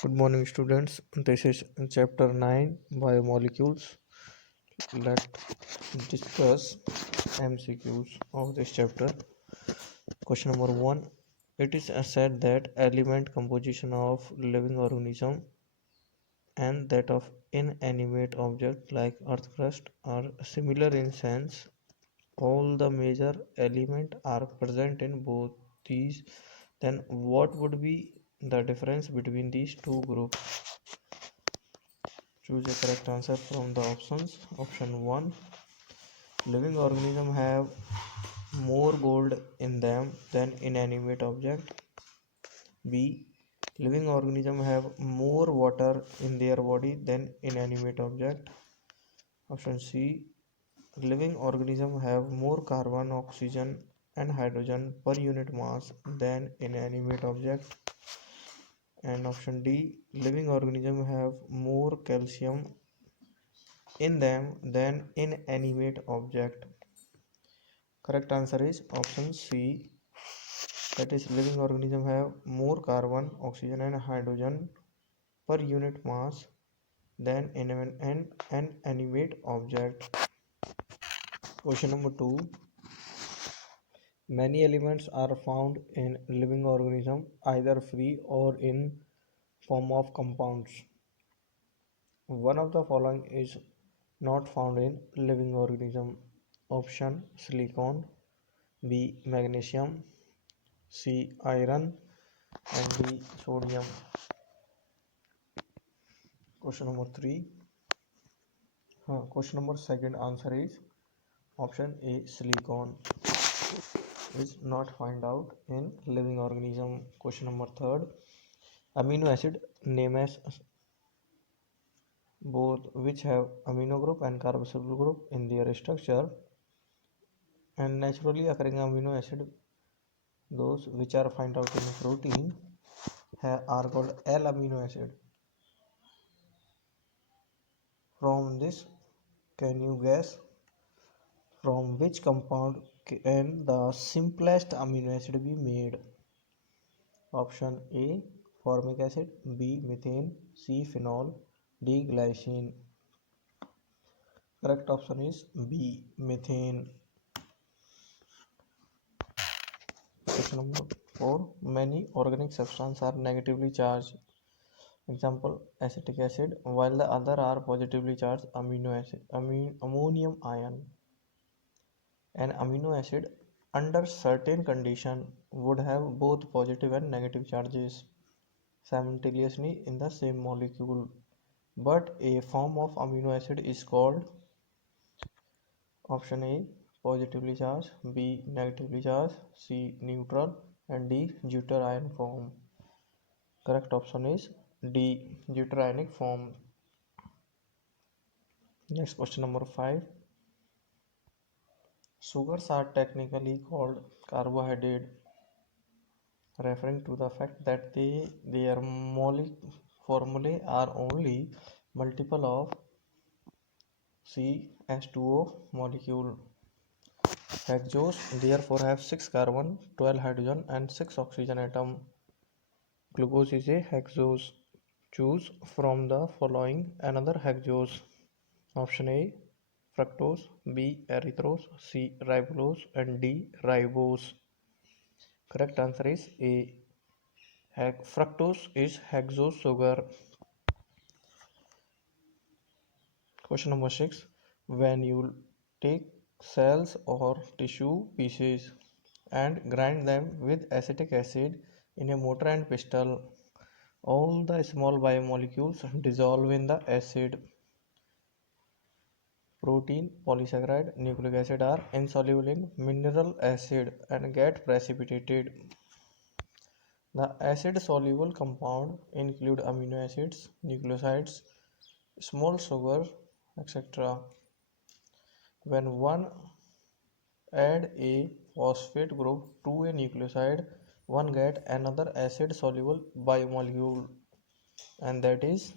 Good morning, students. This is chapter 9 Biomolecules. Let's discuss MCQs of this chapter. Question number 1. It is said that element composition of living organism and that of inanimate object like earth crust are similar in sense. All the major elements are present in both these. Then what would be the difference between these two groups? Choose a correct answer from the options. Option 1. Living organisms have more gold in them than inanimate objects. B. Living organisms have more water in their body than inanimate object. Option C. Living organisms have more carbon, oxygen and hydrogen per unit mass than inanimate object. And option D. Living organisms have more calcium in them than inanimate object. Correct answer is option C. That is, living organisms have more carbon, oxygen, and hydrogen per unit mass than an inanimate object. Question number 2. Many elements are found in living organism either free or in form of compounds. One of the following is not found in living organism. Option silicon, B magnesium, C iron, and D sodium. Question number 3. Question number second answer is option A silicon is not found out in living organism. Question number third. Amino acid name as both which have amino group and carboxyl group in their structure, and naturally occurring amino acid, those which are found out in protein, are called L amino acid. From this, can you guess from which compound can the simplest amino acid be made? Option A formic acid, B methane, C phenol, D glycine. Correct option is B methane. Question number 4. Many organic substances are negatively charged. Example acetic acid, while the other are positively charged amino acid, ammonium ion. An amino acid under certain condition would have both positive and negative charges simultaneously in the same molecule, but a form of amino acid is called option A positively charged, B negatively charged, C neutral, and D deuterionic form. Correct option is D deuterionic form. Next question number 5. Sugars are technically called carbohydrate, referring to the fact that their formulae are only multiple of CH2O molecule. Hexose therefore have 6 carbon, 12 hydrogen and 6 oxygen atom. Glucose is a hexose. Choose from the following another hexose. Option A fructose, B erythrose, C ribulose and D ribose. Correct answer is A. Fructose is hexose sugar. Question number 6. When you take cells or tissue pieces and grind them with acetic acid in a mortar and pestle, all the small biomolecules dissolve in the acid. Protein, polysaccharide, nucleic acid are insoluble in mineral acid and get precipitated. The acid-soluble compound include amino acids, nucleosides, small sugar, etc. When one add a phosphate group to a nucleoside, one get another acid-soluble biomolecule, and that is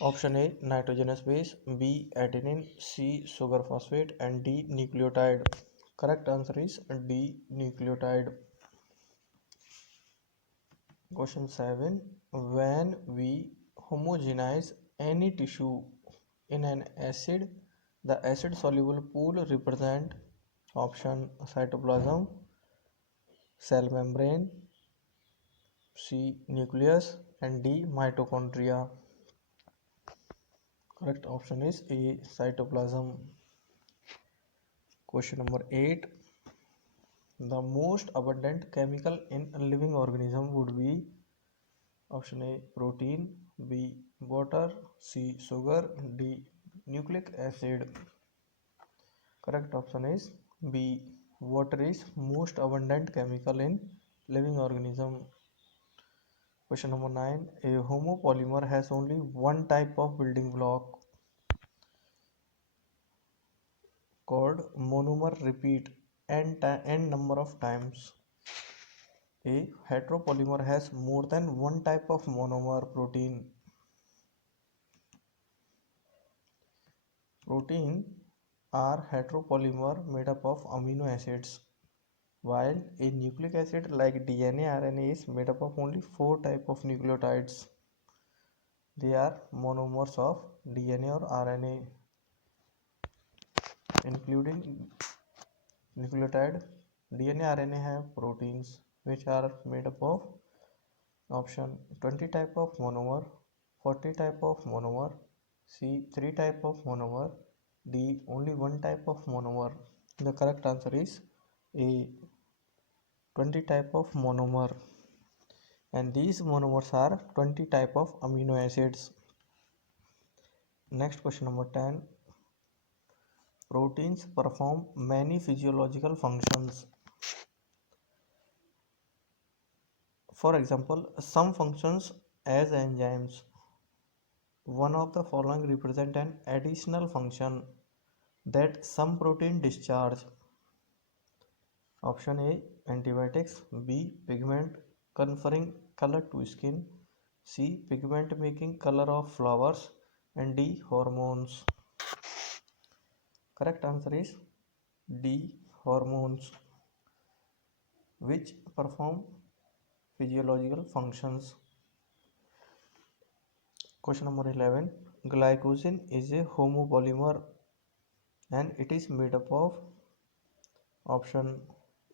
option A nitrogenous base, B adenine, C sugar phosphate, and D nucleotide. Correct answer is D nucleotide. Question 7. When we homogenize any tissue in an acid, the acid soluble pool represent option cytoplasm, cell membrane, C nucleus, and D mitochondria. Correct option is A cytoplasm. Question number 8. The most abundant chemical in a living organism would be option A protein, B water, C sugar, D nucleic acid. Correct option is B. Water is most abundant chemical in living organism. Question number 9. A homopolymer has only one type of building block called monomer. Repeat n number of times. A heteropolymer has more than one type of monomer protein. Protein are heteropolymer made up of amino acids, while a nucleic acid like DNA RNA is made up of only four types of nucleotides. They are monomers of DNA or RNA, including nucleotide. DNA RNA have proteins which are made up of option 20 type of monomer, 40 type of monomer, C 3 type of monomer, D only one type of monomer. The correct answer is A 20 type of monomer, and these monomers are 20 type of amino acids. Next question number 10. Proteins perform many physiological functions. For example, some functions as enzymes. One of the following represent an additional function that some protein discharge. Option A antibiotics, B pigment conferring color to skin, C pigment making color of flowers, and D hormones. Correct answer is D hormones, which perform physiological functions. Question number 11. Glycogen is a homopolymer and it is made up of option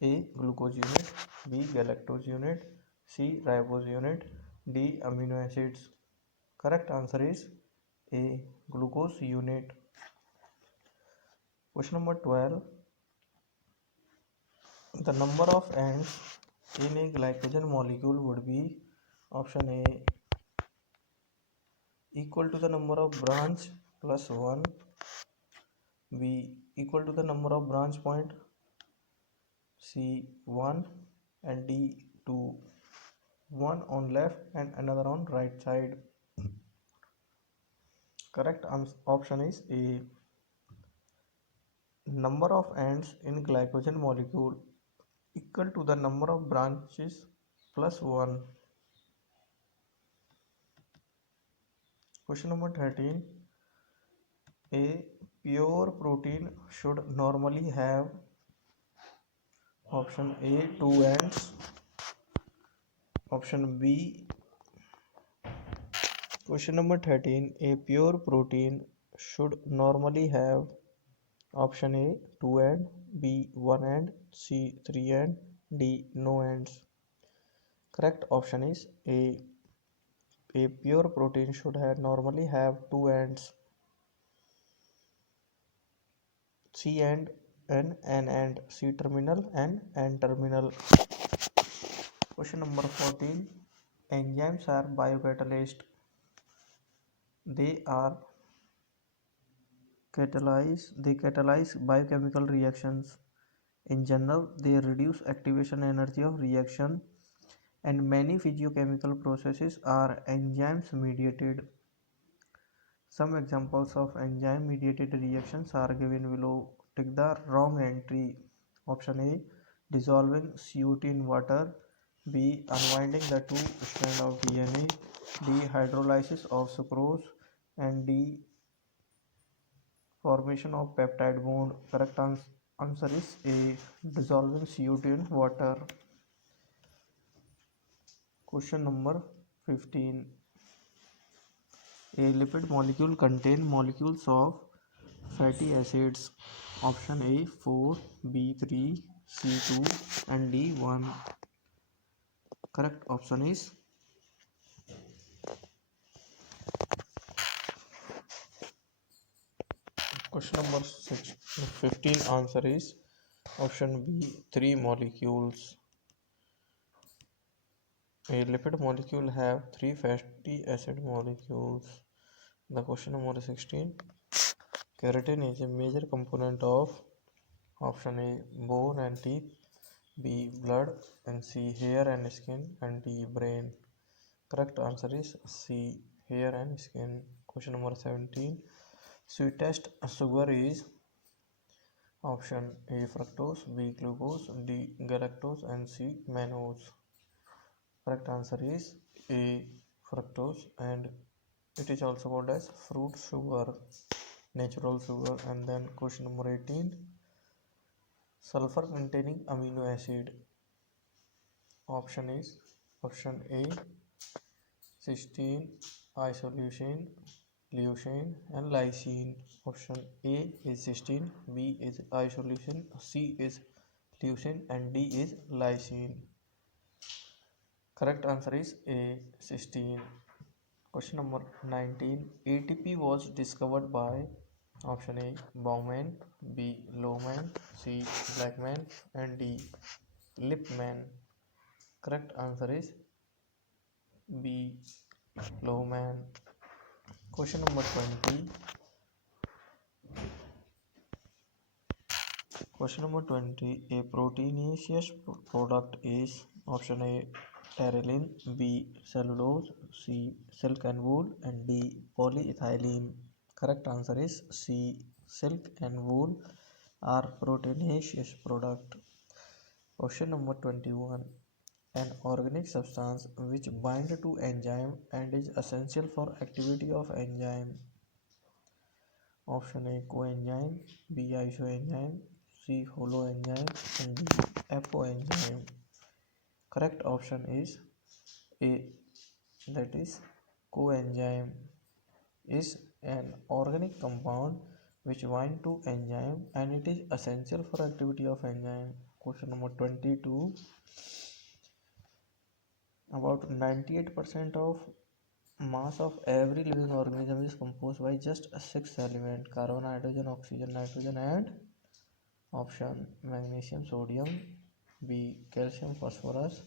A glucose unit, B galactose unit, C ribose unit, D amino acids. Correct answer is A glucose unit. Question number 12. The number of ends in a glycogen molecule would be option A equal to the number of branch plus 1, B equal to the number of branch point, C 1, and D 2. One on left and another on right side. Correct option is A. Number of ends in glycogen molecule equal to the number of branches plus 1. Question number 13. A pure protein should normally have option A 2 ends, option B. Question number 13. A pure protein should normally have option A 2 end, B 1 end, C 3 end, D no ends. Correct option is A. A pure protein should normally have 2 ends, C end and N end, C terminal and N terminal. Question number 14. Enzymes are biocatalysts. They catalyze biochemical reactions. In general, they reduce activation energy of reaction, and many physiochemical processes are enzymes mediated. Some examples of enzyme mediated reactions are given below. Take the wrong entry. Option A dissolving CO2 in water, B unwinding the two strands of DNA, D hydrolysis of sucrose, and D formation of peptide bond. Correct answer is A dissolving CO2 in water. Question number 15. A lipid molecule contains molecules of fatty acids. Option A 4, B 3, C 2 and D 1. Correct option is question number 15. Answer is option B 3 molecules. A lipid molecule have 3 fatty acid molecules. The question number 16. Keratin is a major component of option A bone and teeth, B blood, and C hair and skin, and D brain. Correct answer is C hair and skin. Question number 17. Sweetest sugar is option A fructose, B glucose, D galactose, and C mannose. Correct answer is A fructose, and it is also called as fruit sugar, natural sugar. And then question number 18. Sulfur containing amino acid. Option is option A cysteine, isoleucine, leucine, and lysine. Option A is cysteine, B is isoleucine, C is leucine, and D is lysine. Correct answer is A cysteine. Question number 19. ATP was discovered by option A Baumann, B Lohmann, C Blackman, and D Lippmann. Correct answer is B Lohmann. Question number 20. Question number 20. A proteinaceous product is option A pterin, B cellulose, C silk and wool, and D polyethylene. Correct answer is C silk and wool are proteinaceous product. Question number 21. An organic substance which bind to enzyme and is essential for activity of enzyme. Option A coenzyme, B isoenzyme, C holoenzyme, and D apoenzyme. Correct option is A, that is coenzyme is an organic compound which bind to enzyme and it is essential for activity of enzyme. Question number 22. About 98% of mass of every living organism is composed by just 6 elements: carbon, hydrogen, oxygen, nitrogen, and option magnesium, sodium, B calcium, phosphorus,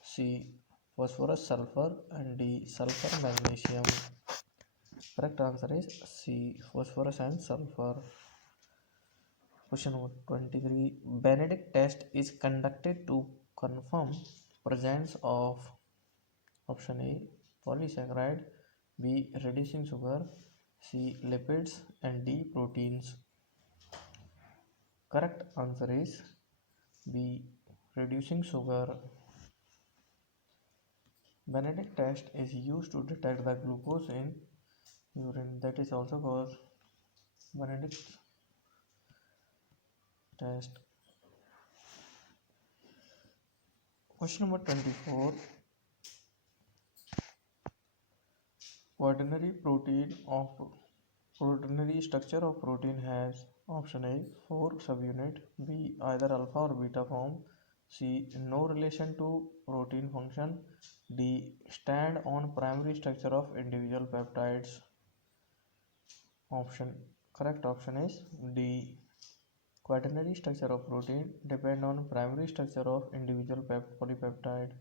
C phosphorus, sulfur, and D sulfur, magnesium. Correct answer is C phosphorus and sulfur. Question number 23. Benedict test is conducted to confirm presence of option A polysaccharide, B reducing sugar, C lipids, and D proteins. Correct answer is B reducing sugar. Benedict test is used to detect the glucose in urine, that is also called Benedict test. Question number 24. Quaternary structure of protein has option A 4 subunit, B either alpha or beta form, C no relation to protein function, D stand on primary structure of individual peptides. Correct option is D. Quaternary structure of protein depend on primary structure of individual polypeptide.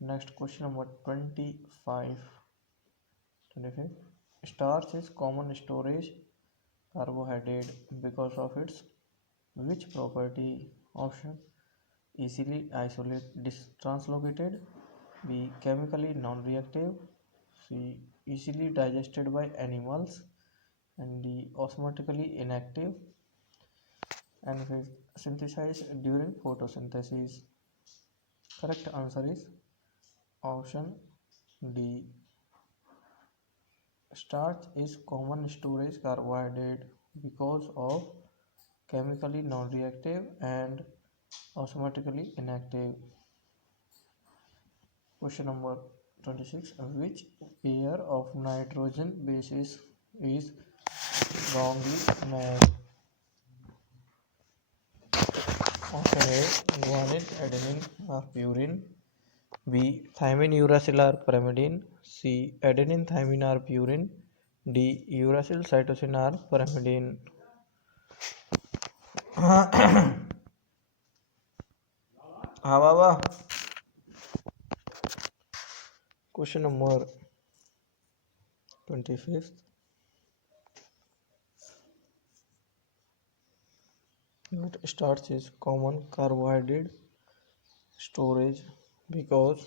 Next question number 25. Starch is common storage carbohydrate because of its which property? Option easily translocated, B chemically non-reactive, C easily digested by animals, and D osmotically inactive, and synthesized during photosynthesis. Correct answer is option D. Starch is common storage carbohydrate because of chemically non-reactive and osmotically inactive. Question number 26. Which pair of nitrogen bases is wrongly matched? Option A, guanine, adenine, or purine. B, thymine, uracil, or pyrimidine. C, adenine, thymine, or purine. D, uracil, cytosine, or pyrimidine. हाँ बाबा. Question number 25th. What starch is common carbohydrate storage because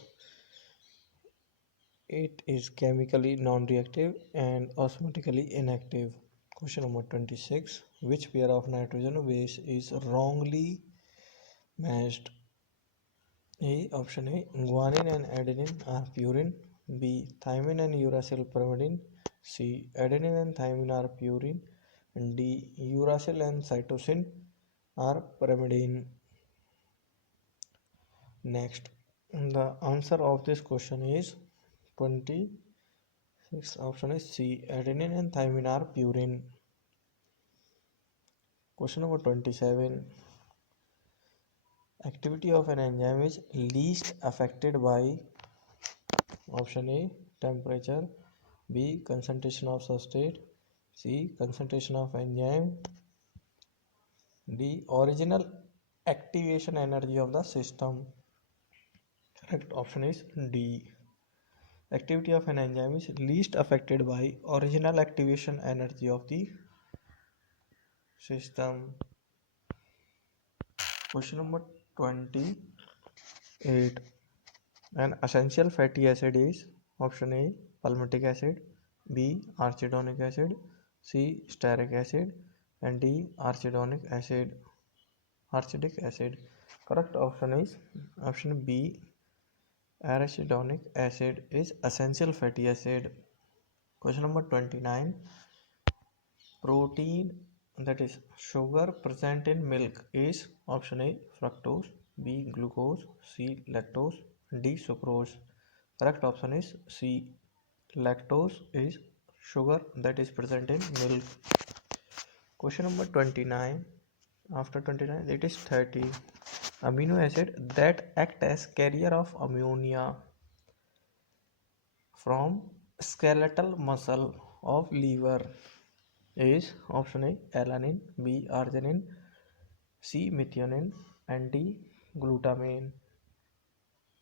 it is chemically non-reactive and osmotically inactive. Question number 26. Which pair of nitrogen base is wrongly matched? A. Option A. Guanine and adenine are purine. B. Thymine and uracil pyrimidine. C. Adenine and thymine are purine. And D. Uracil and cytosine are pyrimidine. Next, the answer of this question is 26. Option is C. Adenine and thymine are purine. Question number 27. Activity of an enzyme is least affected by option A. Temperature. B. Concentration of substrate. C. Concentration of enzyme. D. Original activation energy of the system. Correct option is D. Activity of an enzyme is least affected by original activation energy of the system. Question number 28. An essential fatty acid is option A. Palmitic acid. B. Arachidonic acid. C. Stearic acid. And D. Arachidonic acid. Arachidic acid. Correct option is option B. Arachidonic acid is essential fatty acid. Question number 29. Protein, that is sugar, present in milk is option A. Fructose. B. Glucose. C. Lactose. D. Sucrose. Correct option is C. Lactose is sugar that is present in milk. Question number 29. After 29 it is 30. Amino acid that act as carrier of ammonia from skeletal muscle of liver is option A. Alanine. B. Arginine. C. Methionine. And D. Glutamine.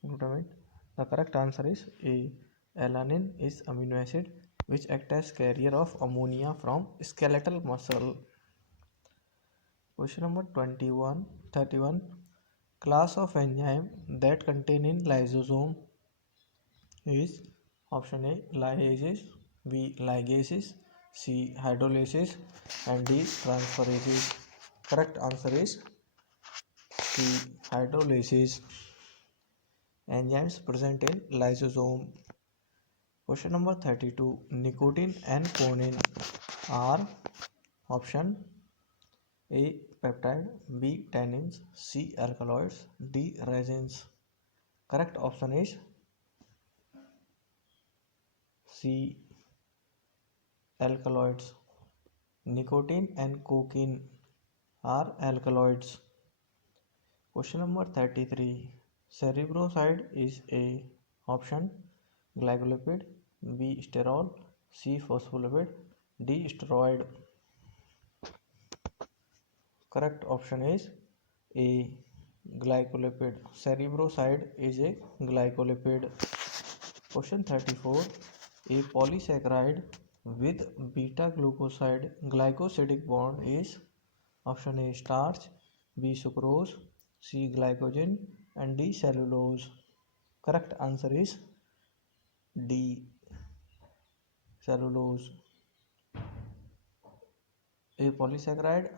The correct answer is A. Alanine is amino acid which act as carrier of ammonia from skeletal muscle. Question number 31. Class of enzyme that contain in lysosome is option A. Lyases. B. Ligases. C. Hydrolases. And D. Transferases. Correct answer is C. Hydrolases. Enzymes present in lysosome. Question number 32. Nicotine and choline are option A. Peptide. B. Tannins. C. Alkaloids. D. Resins. Correct option is C. Alkaloids. Nicotine and cocaine are alkaloids. Question number 33. Cerebroside is A. Option glycolipid. B. Sterol. C. Phospholipid. D. Steroid. Correct option is A. Glycolipid. Cerebroside is a glycolipid. Question 34. A polysaccharide with beta glycosidic bond is option A. Starch. B. Sucrose. C. Glycogen. And D. Cellulose. Correct answer is D. Cellulose. A polysaccharide,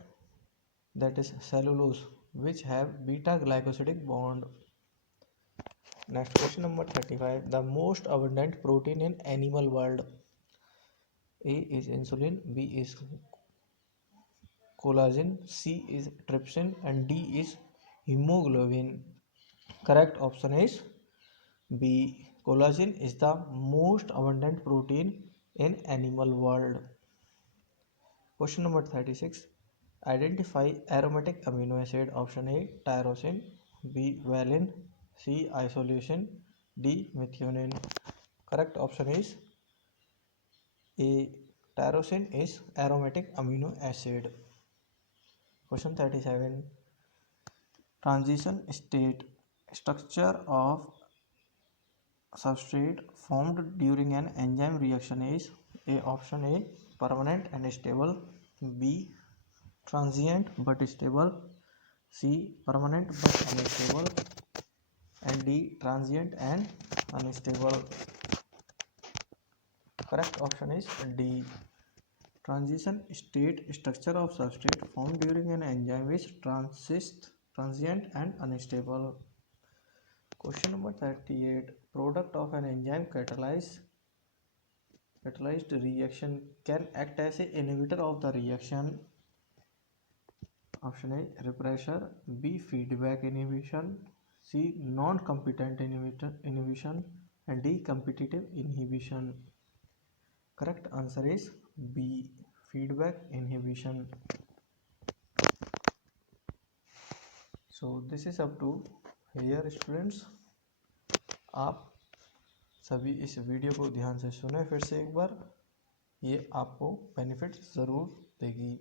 that is cellulose, which have beta glycosidic bond. Next question number 35. The most abundant protein in animal world. A is insulin, B is collagen, C is trypsin, and D is hemoglobin. Correct option is B. Collagen is the most abundant protein in animal world. Question number 36. Identify aromatic amino acid. Option A tyrosine, B valine, C isoleucine, D methionine. Correct option is A. Tyrosine is aromatic amino acid. Question 37. Transition state structure of substrate formed during an enzyme reaction is A. Option A permanent and stable, B transient but stable, C permanent but unstable, and D transient and unstable. Correct option is D. Transition state structure of substrate formed during an enzyme is transient and unstable. Question number 38. Product of an enzyme catalyzed reaction can act as an inhibitor of the reaction. Option A repressor, B feedback inhibition, C non-competent inhibition, and D competitive inhibition. Correct answer is B feedback inhibition. So this is up to here students. आप सभी इस video को ध्यान से सुने फिर से एक बार, ये आपको बेनिफिट ज़रूर देगी.